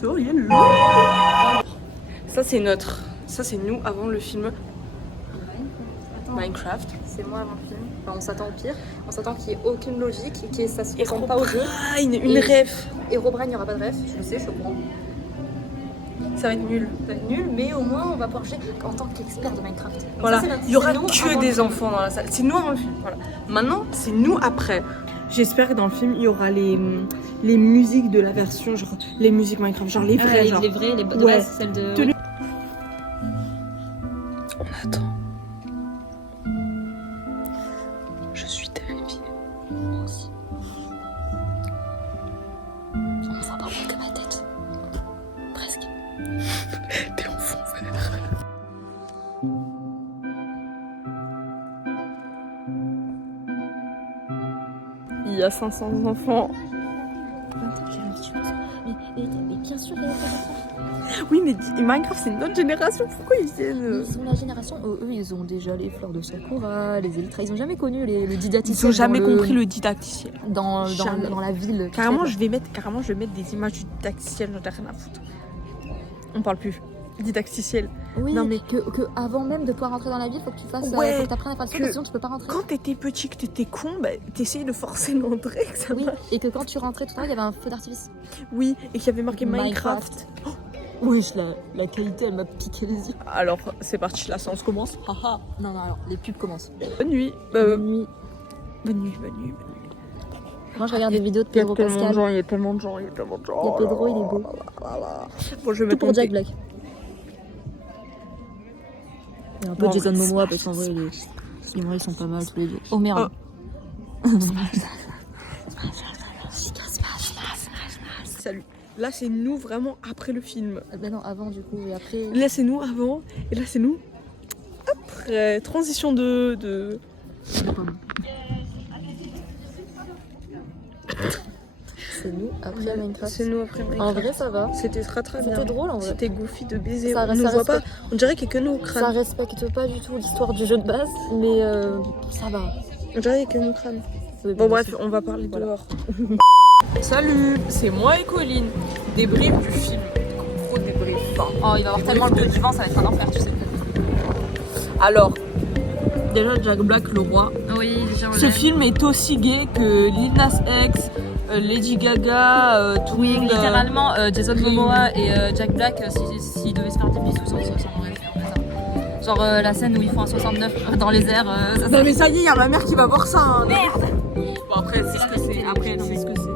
tutoriel. Ça c'est notre... Ça c'est nous avant le film Minecraft. C'est moi avant le film. Enfin, on s'attend au pire. On s'attend qu'il n'y ait aucune logique et que ça se ressemble pas au jeu. Une ref. Et Robrain, il n'y aura pas de ref. Je le sais, je suis au courant. Ça va être nul. Ça va être nul, mais au moins on va pouvoir jouer en tant qu'expert de Minecraft. Donc voilà, ça, il y aura nous que des enfants dans la salle. C'est nous avant le film. Voilà. Maintenant, c'est nous après. J'espère que dans le film, il y aura les musiques de la version, genre les musiques Minecraft, genre les vraies. Les vraies, les bonnes, ouais. celles de... On attend. Je suis terrifiée. Moi aussi. On voit pas moins que ma tête. Presque. T'es en fond vert. Il y a 500 enfants. Mais bien sûr, il y a pas d'enfants. Oui, mais Minecraft, c'est notre génération. Pourquoi ils viennent Ils sont la génération, eux, ils ont déjà les fleurs de Sakura, les élytres. Ils ont jamais connu le didacticiel. Ils ont jamais compris le didacticiel. Dans la ville. Carrément, je vais mettre des images du didacticiel, j'en ai rien à foutre. On parle plus. Didacticiel. Oui, non, mais que avant même de pouvoir rentrer dans la ville, faut que tu fasses, ouais, faut que tu apprennes à faire ça, sinon tu peux pas rentrer. Quand t'étais petit, que t'étais con, bah, t'essayais de forcer l'entrée. Oui, et que quand tu rentrais tout à l'heure, il y avait un feu d'artifice. Oui, et qu'il y avait marqué Minecraft. Oh oui, la qualité, elle m'a piqué les yeux. Alors, c'est parti, la séance commence. Haha. Non, alors, les pubs commencent. Bonne nuit. Bonne nuit. Bonne nuit, bonne nuit. Moi, je regarde des vidéos de Pedro Pascal. Il y a tellement de gens. Il y a Pedro, il est beau. Bon, je vais tout pour Jack Black. Il y a un peu de Jason Momoa, parce qu'en vrai, ils sont pas mal tous les deux. Oh merde. Salut. Là, c'est nous vraiment après le film. Ben non, avant du coup, et après. Là, c'est nous avant, et là, c'est nous après. Transition de... C'est nous après Minecraft. C'est nous après Minecraft. En vrai, ça va. C'était très bien. C'était drôle en vrai. C'était goofy de baiser. Ça On ne voit pas. On dirait qu'il y a que nos crânes. Ça respecte pas du tout l'histoire du jeu de base, mais ça va. On dirait qu'il y a que nos crânes. Oui, bon, bref, on va parler dehors. Salut, c'est moi et Colline. Débrief du film. Gros débrief. Oh, il va y avoir tellement le bruit du vent, ça va être un enfer, tu sais. Alors, déjà Jack Black, le roi. Oui, déjà. Ce film est aussi gay que Lil Nas X, Lady Gaga, tout le monde. Littéralement, Jason Momoa et Jack Black, s'ils devaient se faire des bisous, ça aurait fait en fait. Genre la scène où ils font un 69 dans les airs. Non mais ça y est, il y a ma mère qui va voir ça. Hein. Merde. Bon après, c'est ce que c'est. Après, c'est ce que c'est.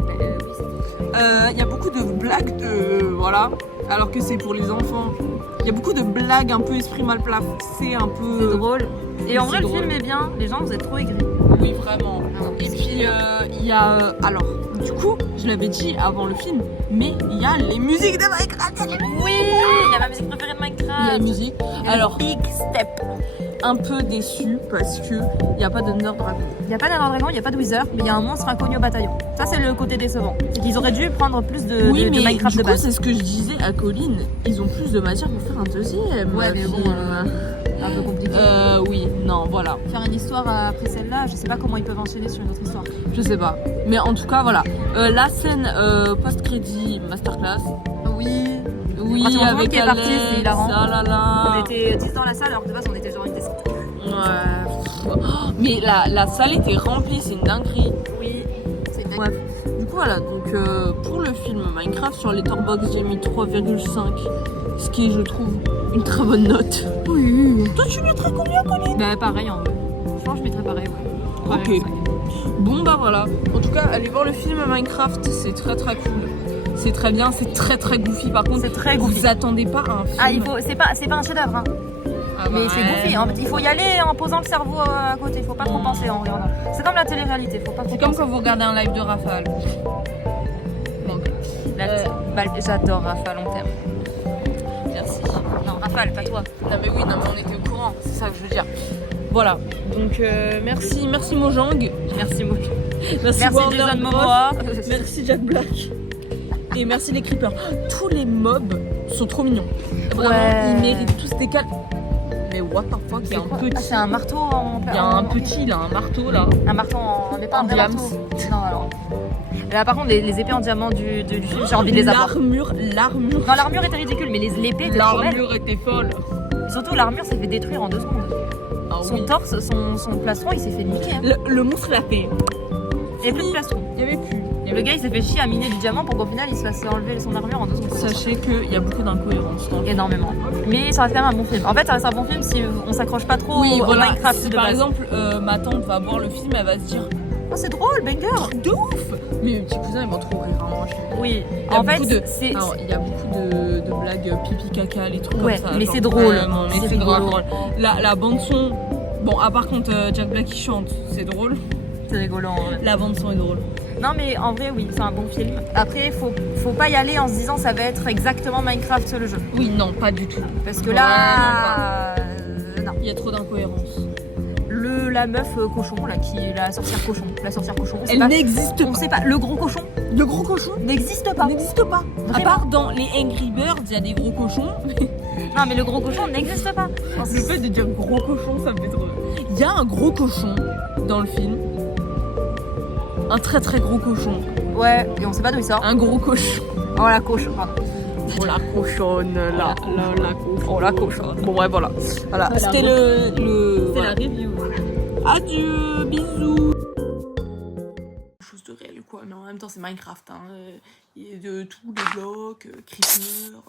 Il y a beaucoup de blagues de... Voilà. Alors que c'est pour les enfants. Il y a beaucoup de blagues un peu esprit mal placé, un peu... C'est drôle. Et en vrai, le film est bien. Les gens, vous êtes trop aigris. Oui, vraiment. Et puis, il y a... alors, du coup, je l'avais dit avant le film, mais il y a les musiques de Minecraft. Oui, il y a ma musique préférée de Minecraft. Il y a la musique. Alors, Big Step. Un peu déçu parce que il n'y a pas d'Under Dragon. Il n'y a pas d'Under Dragon, il n'y a pas de Wither, mais il y a un monstre inconnu au bataillon. Ça, c'est le côté décevant. C'est qu'ils auraient dû prendre plus de Minecraft de base. C'est ce que je disais à Colline. Ils ont plus de matière pour faire un deuxième. Ouais, mais bon, un peu compliqué. Oui, non, voilà. Faire une histoire après celle-là, je sais pas comment ils peuvent enchaîner sur une autre histoire. Je sais pas. Mais en tout cas, voilà. La scène post-crédit masterclass. Oui. Oui, avec qui est parti, c'est hilarant. On On était 10 dans la salle, alors que de base, on était genre une descente. Ouais. Oh, mais la salle était remplie, c'est une dinguerie. Oui, c'est une Bref. Du coup, voilà. Donc, pour le film Minecraft, sur Letterboxd, j'ai mis 3,5. Ce qui est, je trouve, une très bonne note. Oui. Toi, tu mettrais combien, Colline? Bah, pareil, en vrai. Je pense que je mettrais pareil, ouais. Ok. Bon, bah voilà. En tout cas, allez voir le film Minecraft, c'est très très cool. C'est très bien, c'est très très goofy. Par contre, c'est très goofy. Vous attendez pas à un film. Ah, c'est pas un chef-d'œuvre, hein. Ah bah mais c'est goofy, hein. Il faut y aller en posant le cerveau à côté, il faut pas trop penser en regardant. C'est comme la télé-réalité, faut pas trop penser. C'est comme quand vous regardez un live de Rafale. J'adore Rafale, on t'aime. Merci. Non, Rafale, pas toi. Non mais oui, non mais on était au courant, c'est ça que je veux dire. Voilà, donc merci Mojang. Merci Mojang. Merci Jason Momoa. Merci Jack Black. Et merci les creepers. Tous les mobs sont trop mignons. Vraiment, ouais. Ils méritent tous des calmes. mais what the fuck, il y a un petit. Ah, c'est un marteau en. Il y a un petit là, un marteau là. Un marteau en. Mais pas un vrai diams. marteau. Non, alors. Là, par contre, les épées en diamant du film, j'ai envie de les avoir. L'armure. Non, l'armure était ridicule, mais l'épée était trop belle. L'armure était folle. Et surtout, l'armure s'est fait détruire en 2 secondes. Ah, Son oui. torse, son plastron, il s'est fait niquer. Hein. Le monstre l'a fait. Il n'y avait plus de plastron. Il y avait plus. Le gars, il s'est fait chier à miner du diamant pour qu'au final, il se fasse enlever son armure en 2 secondes. Sachez qu'il y a beaucoup d'incohérences dans le film. Énormément. Mais ça reste quand même un bon film. En fait, ça reste un bon film si on s'accroche pas trop Oui, au voilà. Minecraft Si de par base. exemple, ma tante va voir le film, elle va se dire Oh, c'est drôle, banger. de ouf. Mais mes petits cousins, ils vont trop rire. Hein, moi, Oui, Il y a en fait, beaucoup de- c'est. Alors, il y a beaucoup de blagues pipi caca, les trucs Ouais, comme ça. mais genre, c'est drôle. vraiment, mais C'est c'est grave rigolo. drôle. La bande son. Bon, à part quand Jack Black il chante, c'est drôle. C'est rigolo. En vrai. La bande son est drôle. Non, mais en vrai, oui, c'est un bon film. Après, faut pas y aller en se disant ça va être exactement Minecraft le jeu. Oui, non, pas du tout. Parce que Vraiment là. Non. Il y a trop d'incohérences. La meuf cochon, là, qui est la sorcière cochon. La sorcière cochon. On sait Elle pas. n'existe On pas. sait pas. Le gros cochon Le gros cochon n'existe pas. n'existe pas. À Vraiment. part dans les Angry Birds, il y a des gros cochons. Non, mais le gros cochon n'existe pas. Le fait de dire gros cochon, ça me fait trop. Il y a un gros cochon dans le film. Un très très gros cochon. Ouais, et on sait pas d'où il sort. Un gros cochon. Oh la cochon, pardon. Oh la cochonne, la cochonne. Oh la cochon. Bon ouais voilà. Voilà, Voilà. c'était le C'est voilà. la review. Adieu, bisous. Chose de réel quoi, mais en même temps c'est Minecraft. Hein. Il y a de tous les blocs, creeper.